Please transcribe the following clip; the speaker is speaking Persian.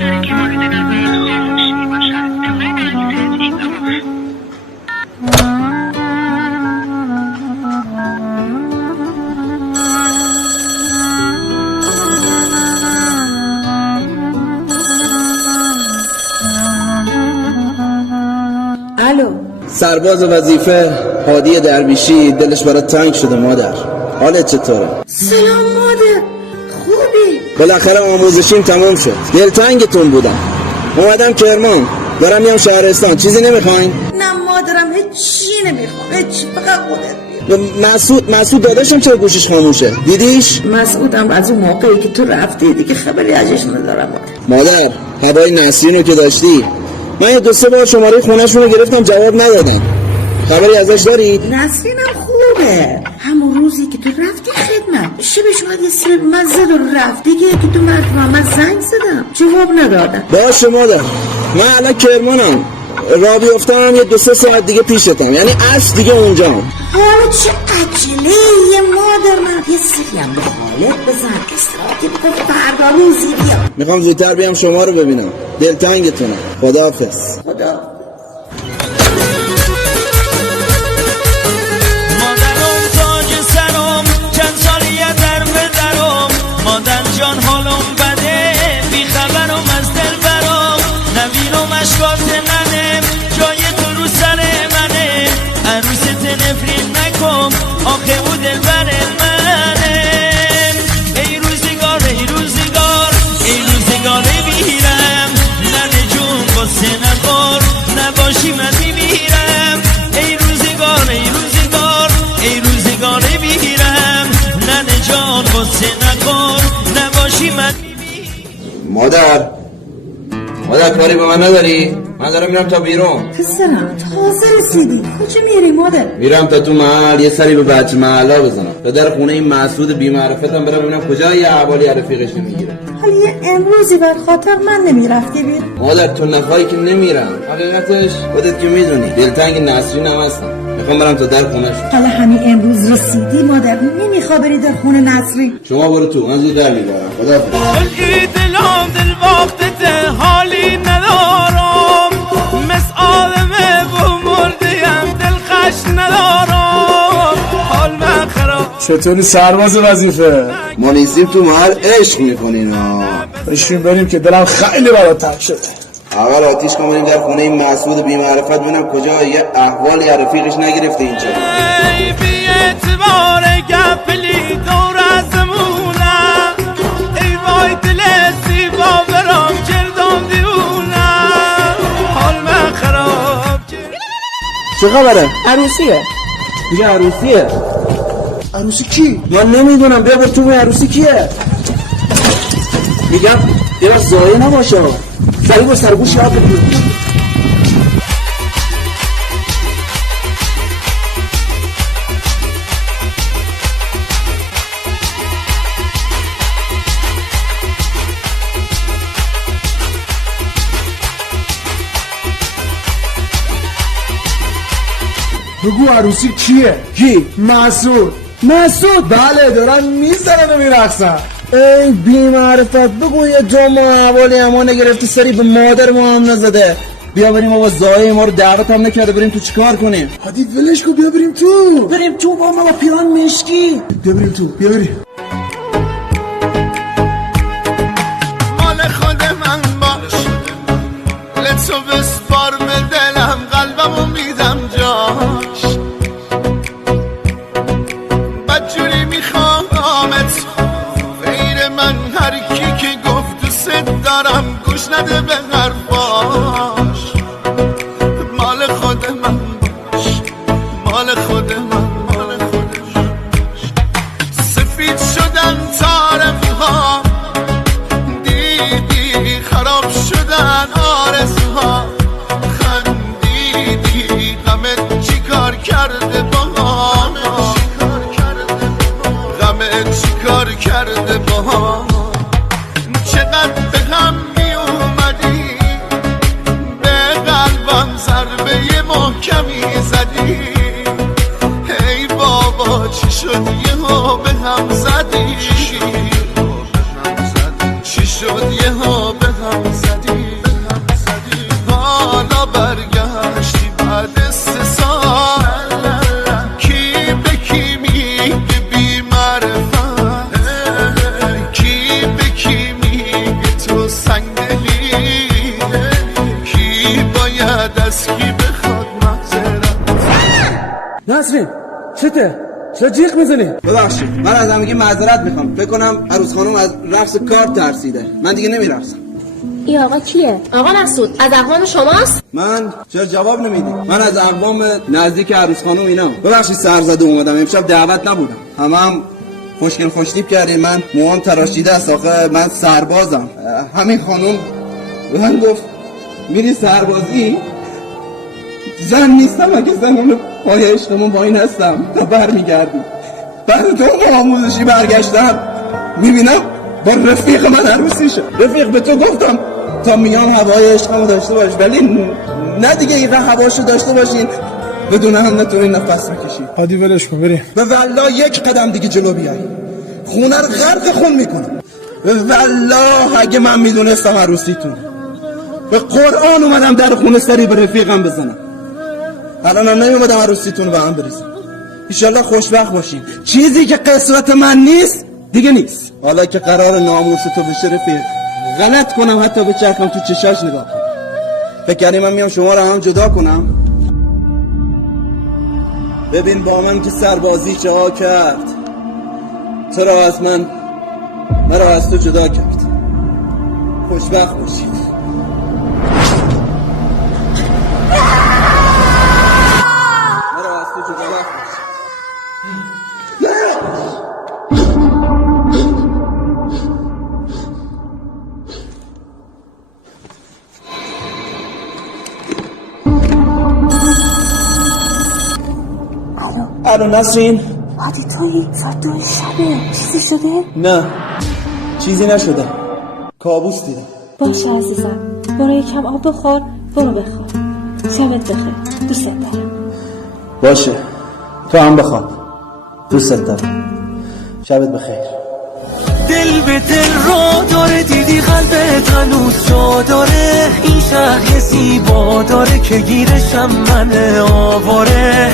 داره که مورد نظر تو خیلی باشد. نمره بنویسید این کار. الو سرباز وظیفه هادی درویشی، دلش برات تنگ شده مادر. حالت چطوره؟ سلام مادر، خوبی؟ بالاخره آموزشیم تمام شد. دلتنگتون بودم. اومدم کرمان، دارم میام شهرستان. چیزی نمیخواین؟ نه مادرم هیچی نمیخوام، هیچی، فقط خودت بیا. مسعود داداشم چرا گوشش خاموشه؟ دیدیش؟ مسعودم از اون موقعی که تو رفتی دیگه خبری ازش ندارم مادر. هوای نسرین رو که داشتی، من یه 2-3 بار شماره خونه‌شون رو گرفتم جواب ندادن. خبری ازش داری؟ نسرینم خوبه. همون روزی که تو رفتی خدمت شبش اومد یه سر من زد و رفت دیگه که تو من زنگ زدم جواب ندادن. باشه مادر، من الان کرمانم، راه بیفتم یه 2-3 ساعت دیگه پیشتم، یعنی اصل دیگه اونجام. حالا چه عجله یه مادر، من یه سریم به حالت بزن استراحتی بکن فردا روزی بیا. میخوام زودتر بیام شما رو ببینم. دلتنگتونم. خداحافظ. خدا مادرم تاج سرم چند سالیه در بدرم، مادر جان حالم بده بی خبرم از دل برم، نویرم اشکات منم جای تو رو سر منه، عروست نفرین نکن آخه او دل بر منم. ای روزگار ای روزگار ای روزگار بیرم، ننه جون بسه نخور نباشی من میمیرم. ای روزگار ای روزگار ای روزگار بیرم، ننه جان بسه نخور نباشی من میمیرم. مادر کاری به من نداری؟ من دارم میرم تا بیرون. پسرم تازه رسیدی، کجا میری مادر؟ میرم تا تو محل یه سری به بچه محلا بزنم، تا در خونه این مسعود بی معرفتم برم ببینم کجا یه احوالی رفیقش میگیره. حالا یه امروزی بر خاطر من نمیرفتی بیر؟ مادر تو نخواهی که نمیرم، حقیقتش خودت که میدونی دلتنگ نسرین هم هستم، میخوام برم تا در خونه‌ش. حالا همین امروز رسیدی مادر، نمیخوا بری در خونه نسرین؟ شما برو تو، من زود در میبرم. خداحافظ. دلم دل وقتت حالی ندارم، مثل آدمه و مردیم دل خش ندارم، حال من خراب. چطوری سرباز وظیفه؟ ما نیستیم تو محل عشق میکنین ها. بشین بریم که دلم خیلی برات تنگ شده. اول آتیش کنم بریم در خونه این مسعود بی معرفت ببینم کجا یه احوالی رفیقش نگرفته اینجا. ای بی اعتبار گپلی دور ازمونم، ای وای دل زیبا برام گردم دیونم، حال من خراب. چه خبره؟ عروسیه. دیگه عروسیه؟ عروسی کی؟ من نمیدونم، بیا بر تو عروسی کیه؟ میگم یه وقت زایه نباشه، سریع با سرگوش یاد بگیر. بگو عروسی کیه؟ کی؟ مسعود. مسعود؟ بله دارن میزنن و میرقصن. ای بی معرفت، بگو یه 2 ماه حوالی اما نگرفتی سری به مادر ما هم نزده. بیا بریم بابا، زایه ما رو دعوت هم نکرده، بریم تو چیکار کنیم؟ هادی ولش کو، بیا بریم تو. بریم تو با پیران مشکی. بیا بریم تو، بیا بریم. مال خود من باش، لطفو بسپار به دلم، قلبمو میدم جاش، بدجوری میخوامت غیر من، هر کی که گفت دوست دارم گوش نده به حرفاش. مال خود من باش، مال خود من، مال خود من. سفید شدن طرفها، دیدی خراب شدن آرزوها، خندیدی غمت چیکار کرده باهام، غمت چیکار کرده باهام. چقدر به هم می اومدی، به قلبم ضربه محکمی زدی، ای بابا چی شد یهو به هم زدی، چی شد یهو به هم زدی. چته؟ چرا جیغ میزنی؟ ببخشید من از همگی معذرت میخوام. فکر کنم عروس خانم از رقص کارت ترسیده. من دیگه نمیرقصم. این آقا کیه؟ آقا مسعود از اقوام شماست؟ من چرا جواب نمیدی؟ من از اقوام نزدیک عروس خانم اینا. ببخشید سرزده اومدم، امشب دعوت نبودم. هم خوشگل خوشتیپ کردیم. من موهام تراشیده است، آخه من سربازم. همین خانم به من گفت میری سربازی؟ زن نیستم، اگه زنون پای عشقمون با این هستم تا برمیگردیم. بعد دو آموزشی برگشتم میبینم با رفیق من عروسی شد. رفیق به تو گفتم تا میان هوای عشقمو داشته باش، ولی نه دیگه این هواشو داشته باشین بدون هم نتونین نفس بکشین. هادی ولش کن بریم. به والله یک قدم دیگه جلو بیایی خونه رو غرق خون میکنم. به والله اگه من میدونستم عروسیتون، به قرآن اومدم در خونه سری به رفیقم بزنم. الان هم نمیومدم عروسیتون رو به هم بریزم. ایشالله خوشبخت باشین. چیزی که قسمت من نیست دیگه نیست. حالا که قرار ناموس تو بشه رفیق، غلط کنم حتی به چرخم تو چشاش نگاه کنم. فکر کردی من میام شما رو هم جدا کنم؟ ببین با من که سربازی چه کرد، چرا از مرا از تو جدا کرد. خوشبخت باشید. مرا از تو جدا باشید. الو نسرین. هادی تویی؟ ساعت 2 شبه، چیزی شده؟ نه چیزی نشده، کابوس دیدم. باشه عزیزم، برو یکم آب بخور، برو بخواب. شبت بخیر، دوست دارم. باشه تو هم بخواب، دوست دارم. شبت بخیر. دل به دل رو داره، دیدی قلبت هنوز جا داره. این شهر یه زیبا داره که گیرشم من آواره.